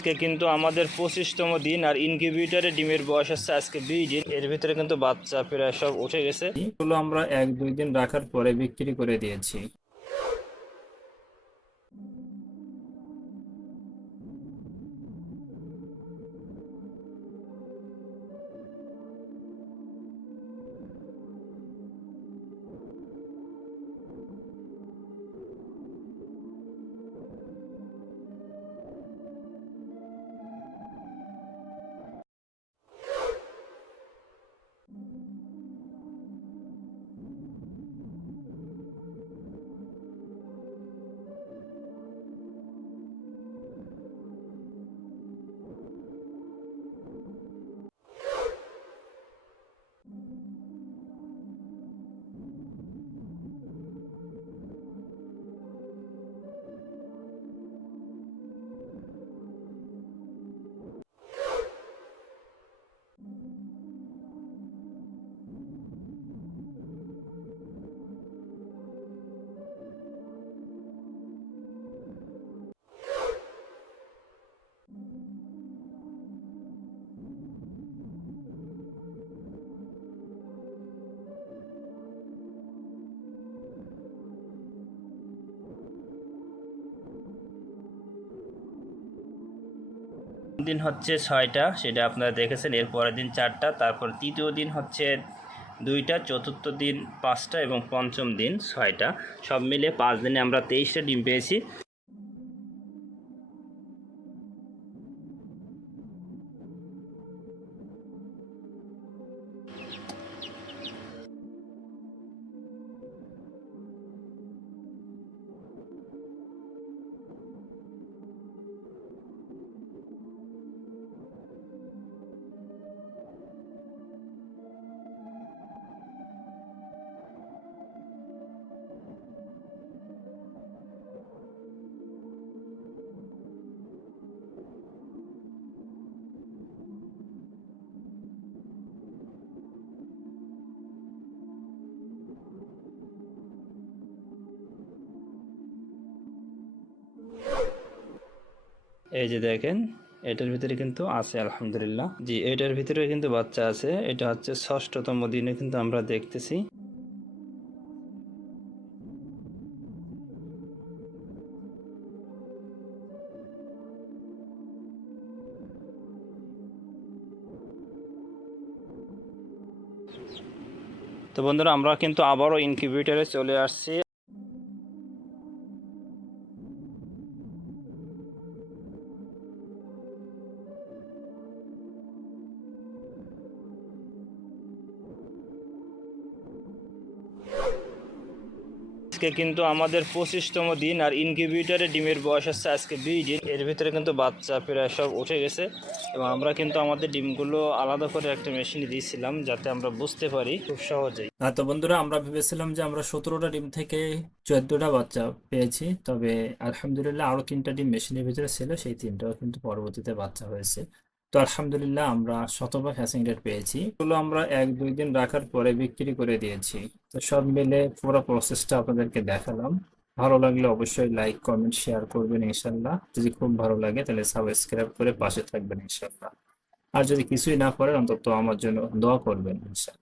আজকে কিন্তু আমাদের 25তম দিন আর ইনকিউবেটরে ডিমের বয়স হচ্ছে আজকে 2 দিন। এর ভিতরে কিন্তু বাচ্চা প্রায় সব উঠে গেছে। এগুলো আমরা 1-2 দিন রাখার পরে বিক্রি করে দিয়েছি। দিন হচ্ছে 6টা, সেটা আপনারা দেখেছেন। এর পরের দিন 4টা, তারপর তৃতীয় দিন হচ্ছে 2টা, চতুর্থ দিন 5টা এবং পঞ্চম দিন 6টা। সব মিলে 5 দিনে আমরা 23টা ডিম পেয়েছি। এই যে দেখেন, এটার ভিতরে কিন্তু আছে আলহামদুলিল্লাহ। জি, এটার ভিতরে কিন্তু বাচ্চা আছে। এটা হচ্ছে 6তম দিনে কিন্তু আমরা দেখতেছি। তো বন্ধুরা, আমরা কিন্তু আবারও ইনকিউবেটরে চলে আসছি। আজকে কিন্তু আমাদের 25তম দিন আর ইনকিউবেটরে ডিমের বয়স হচ্ছে আজকে 2 দিন। এর ভিতরে কিন্তু বাচ্চা প্রায় সব উঠে গেছে এবং আমরা কিন্তু আমাদের ডিমগুলো আলাদা করে একটা মেশিনে দিয়েছিলাম যাতে আমরা বুঝতে পারি খুব সহজেই। তো বন্ধুরা, আমরা ভেবেছিলাম যে আমরা 17টা ডিম থেকে 14টা বাচ্চা পেয়েছি, তবে আলহামদুলিল্লাহ আরো 3টা ডিম মেশিনের ভিতরে ছিল, সেই 3টাও কিন্তু পরবর্তীতে বাচ্চা হয়েছে। তো আলহামদুলিল্লাহ আমরা শতভাগ হ্যাচিং রেট পেয়েছি। এগুলো আমরা 1-2 দিন রাখার পরে বিক্রি করে দিয়েছি। তো সব মিলে পুরো প্রসেসটা আপনাদেরকে দেখালাম। ভালো লাগলে অবশ্যই লাইক, কমেন্ট, শেয়ার করবেন ইনশাল্লাহ। যদি খুব ভালো লাগে তাহলে সাবস্ক্রাইব করে পাশে থাকবেন ইনশাল্লাহ। আর যদি কিছুই না করেন অন্তত আমার জন্য দোয়া করবেন ইনশাল্লাহ।